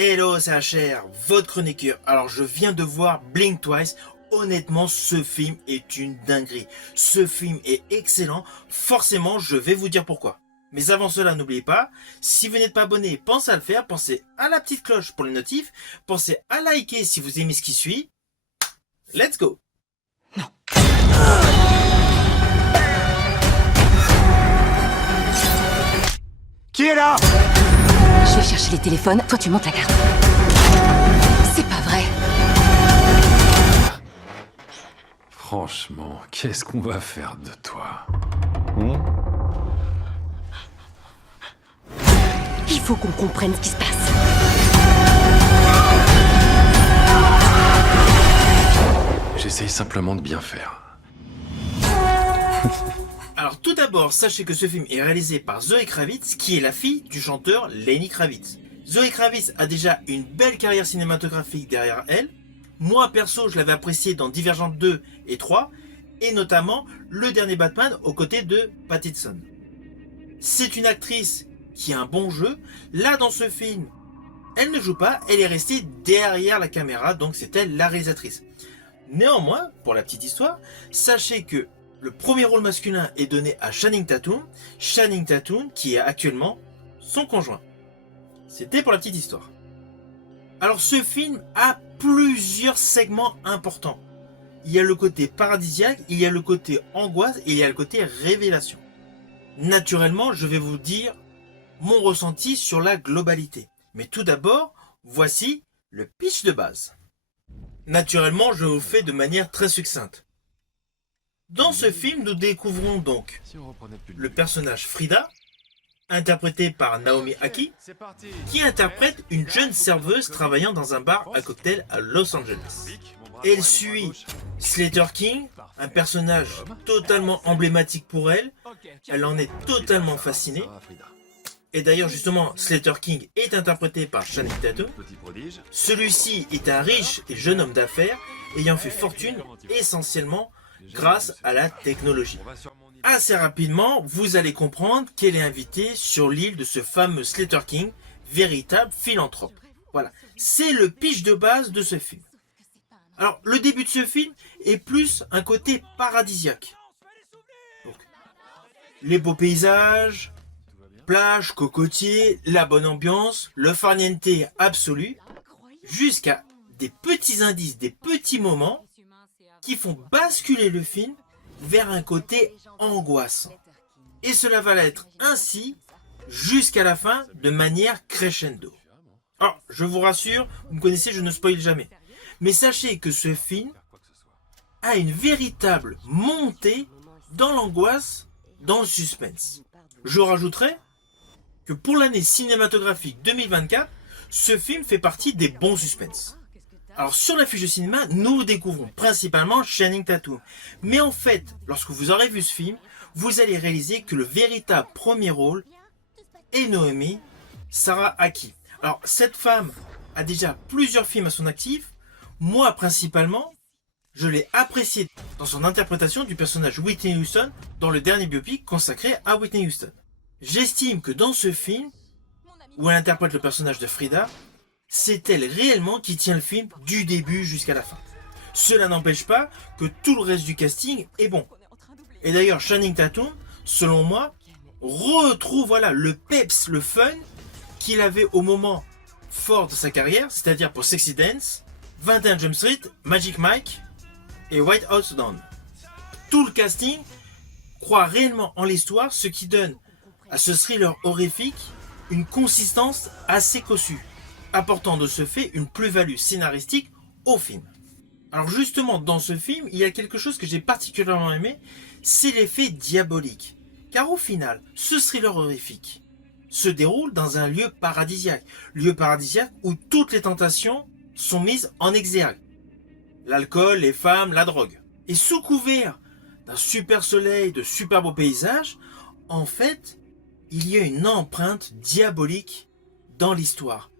Hello, c'est HR, votre chroniqueur. Alors, je viens de voir Blink Twice. Honnêtement, ce film est une dinguerie. Ce film est excellent. Forcément, je vais vous dire pourquoi. Mais avant cela, n'oubliez pas, si vous n'êtes pas abonné, pensez à le faire. Pensez à la petite cloche pour les notifs. Pensez à liker si vous aimez ce qui suit. Let's go! Qui est là? Je vais chercher les téléphones, toi tu montes la garde. C'est pas vrai. Franchement, qu'est-ce qu'on va faire de toi? Il faut qu'on comprenne ce qui se passe. J'essaye simplement de bien faire. Alors tout d'abord, sachez que ce film est réalisé par Zoe Kravitz, qui est la fille du chanteur Lenny Kravitz. Zoe Kravitz a déjà une belle carrière cinématographique derrière elle. Moi perso, je l'avais appréciée dans Divergente 2 et 3, et notamment le dernier Batman aux côtés de Pattinson. C'est une actrice qui a un bon jeu. Là dans ce film, elle ne joue pas, elle est restée derrière la caméra, donc c'est elle la réalisatrice. Néanmoins, pour la petite histoire, sachez que le premier rôle masculin est donné à Channing Tatum qui est actuellement son conjoint. C'était pour la petite histoire. Alors ce film a plusieurs segments importants. Il y a le côté paradisiaque, il y a le côté angoisse et il y a le côté révélation. Naturellement, je vais vous dire mon ressenti sur la globalité. Mais tout d'abord, voici le pitch de base. Naturellement, je vous le fais de manière très succincte. Dans ce film, nous découvrons donc le personnage Frida, interprété par Naomi Ackie, qui interprète une jeune serveuse travaillant dans un bar à cocktail à Los Angeles. Elle suit Slater King, un personnage totalement emblématique pour elle. Elle en est totalement fascinée. Et d'ailleurs, justement, Slater King est interprété par Channing Tatum. Celui-ci est un riche et jeune homme d'affaires ayant fait fortune essentiellement grâce à la technologie. Assez rapidement, vous allez comprendre qu'elle est invitée sur l'île de ce fameux Slater King, véritable philanthrope. Voilà, c'est le pitch de base de ce film. Alors, le début de ce film est plus un côté paradisiaque. Donc, les beaux paysages, plage, cocotiers, la bonne ambiance, le farniente absolu, jusqu'à des petits indices, des petits moments qui font basculer le film vers un côté angoissant. Et cela va l'être ainsi jusqu'à la fin de manière crescendo. Alors, je vous rassure, vous me connaissez, je ne spoil jamais. Mais sachez que ce film a une véritable montée dans l'angoisse, dans le suspense. Je rajouterai que pour l'année cinématographique 2024, ce film fait partie des bons suspens. Alors sur la fiche de cinéma, nous découvrons principalement Channing Tatum. Mais en fait, lorsque vous aurez vu ce film, vous allez réaliser que le véritable premier rôle est Naomi Sarah Ackie. Alors cette femme a déjà plusieurs films à son actif. Moi principalement, je l'ai appréciée dans son interprétation du personnage Whitney Houston dans le dernier biopic consacré à Whitney Houston. J'estime que dans ce film, où elle interprète le personnage de Frida, c'est elle réellement qui tient le film du début jusqu'à la fin. Cela n'empêche pas que tout le reste du casting est bon. Et d'ailleurs, Channing Tatum, selon moi, retrouve le peps, le fun qu'il avait au moment fort de sa carrière, c'est-à-dire pour Sexy Dance, 21 Jump Street, Magic Mike et White House Down. Tout le casting croit réellement en l'histoire, ce qui donne à ce thriller horrifique une consistance assez cossue, apportant de ce fait une plus-value scénaristique au film. Alors justement, dans ce film, il y a quelque chose que j'ai particulièrement aimé, c'est l'effet diabolique. Car au final, ce thriller horrifique se déroule dans un lieu paradisiaque où toutes les tentations sont mises en exergue. L'alcool, les femmes, la drogue. Et sous couvert d'un super soleil, de super beaux paysages, en fait, il y a une empreinte diabolique dans l'histoire.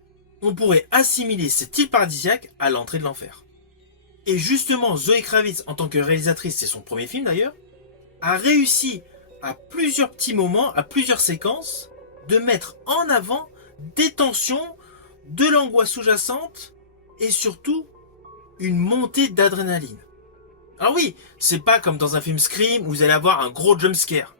On pourrait assimiler cette île paradisiaque à l'entrée de l'enfer. Et justement, Zoe Kravitz, en tant que réalisatrice, c'est son premier film d'ailleurs, a réussi à plusieurs petits moments, à plusieurs séquences, de mettre en avant des tensions de l'angoisse sous-jacente et surtout une montée d'adrénaline. Alors oui, c'est pas comme dans un film Scream où vous allez avoir un gros jumpscare.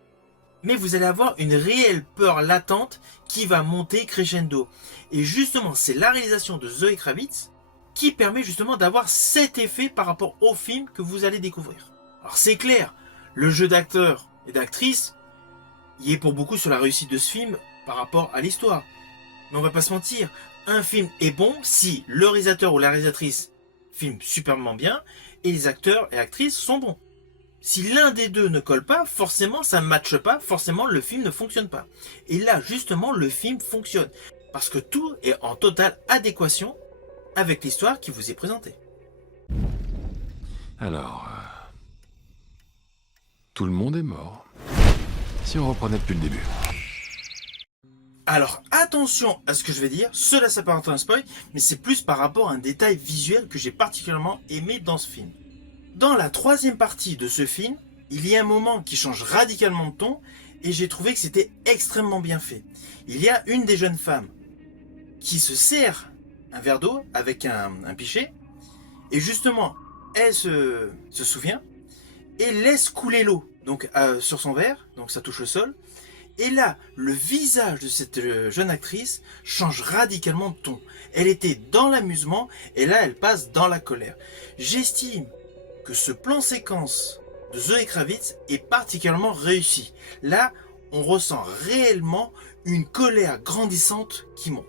Mais vous allez avoir une réelle peur latente qui va monter crescendo. Et justement, c'est la réalisation de Zoe Kravitz qui permet justement d'avoir cet effet par rapport au film que vous allez découvrir. Alors c'est clair, le jeu d'acteurs et d'actrices y est pour beaucoup sur la réussite de ce film par rapport à l'histoire. Mais on va pas se mentir, un film est bon si le réalisateur ou la réalisatrice filme superbement bien et les acteurs et actrices sont bons. Si l'un des deux ne colle pas, forcément ça ne matche pas, forcément le film ne fonctionne pas. Et là justement le film fonctionne, parce que tout est en totale adéquation avec l'histoire qui vous est présentée. Alors, tout le monde est mort. Si on reprenait depuis le début. Alors attention à ce que je vais dire, cela s'apparente à un spoil, mais c'est plus par rapport à un détail visuel que j'ai particulièrement aimé dans ce film. Dans la troisième partie de ce film, il y a un moment qui change radicalement de ton et j'ai trouvé que c'était extrêmement bien fait. Il y a une des jeunes femmes qui se sert un verre d'eau avec un pichet et justement elle se souvient et laisse couler l'eau donc sur son verre, donc ça touche le sol. Et là, le visage de cette jeune actrice change radicalement de ton. Elle était dans l'amusement et là elle passe dans la colère. J'estime que ce plan séquence de Zoe Kravitz est particulièrement réussi. Là, on ressent réellement une colère grandissante qui monte.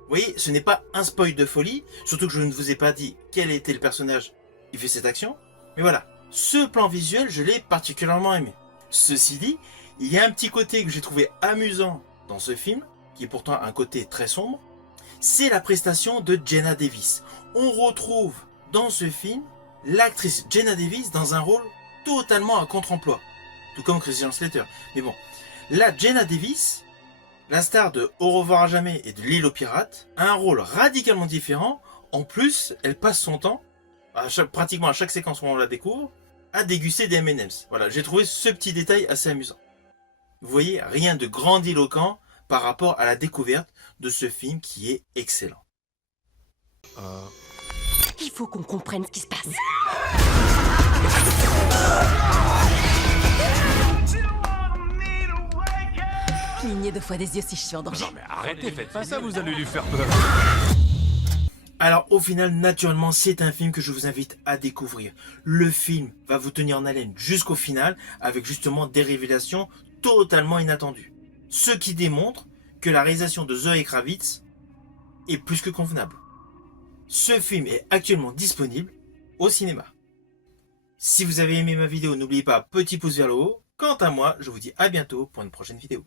Vous voyez, ce n'est pas un spoil de folie, surtout que je ne vous ai pas dit quel était le personnage qui fait cette action. Mais voilà, ce plan visuel, je l'ai particulièrement aimé. Ceci dit, il y a un petit côté que j'ai trouvé amusant dans ce film, qui est pourtant un côté très sombre, c'est la prestation de Jenna Davis. On retrouve dans ce film l'actrice Jenna Davis dans un rôle totalement à contre-emploi, tout comme Christian Slater. Mais bon, là Jenna Davis, la star de Au revoir à jamais et de L'île aux pirates, a un rôle radicalement différent. En plus, elle passe son temps, pratiquement à chaque séquence où on la découvre, à déguster des M&M's. Voilà, j'ai trouvé ce petit détail assez amusant. Vous voyez, rien de grandiloquent par rapport à la découverte de ce film qui est excellent. Il faut qu'on comprenne ce qui se passe. Cligner deux fois des yeux si je suis en danger. Non mais arrêtez, faites pas ça, vous allez lui faire peur. Alors au final, naturellement, c'est un film que je vous invite à découvrir. Le film va vous tenir en haleine jusqu'au final, avec justement des révélations totalement inattendues. Ce qui démontre que la réalisation de Zoe Kravitz est plus que convenable. Ce film est actuellement disponible au cinéma. Si vous avez aimé ma vidéo, n'oubliez pas petit pouce vers le haut. Quant à moi, je vous dis à bientôt pour une prochaine vidéo.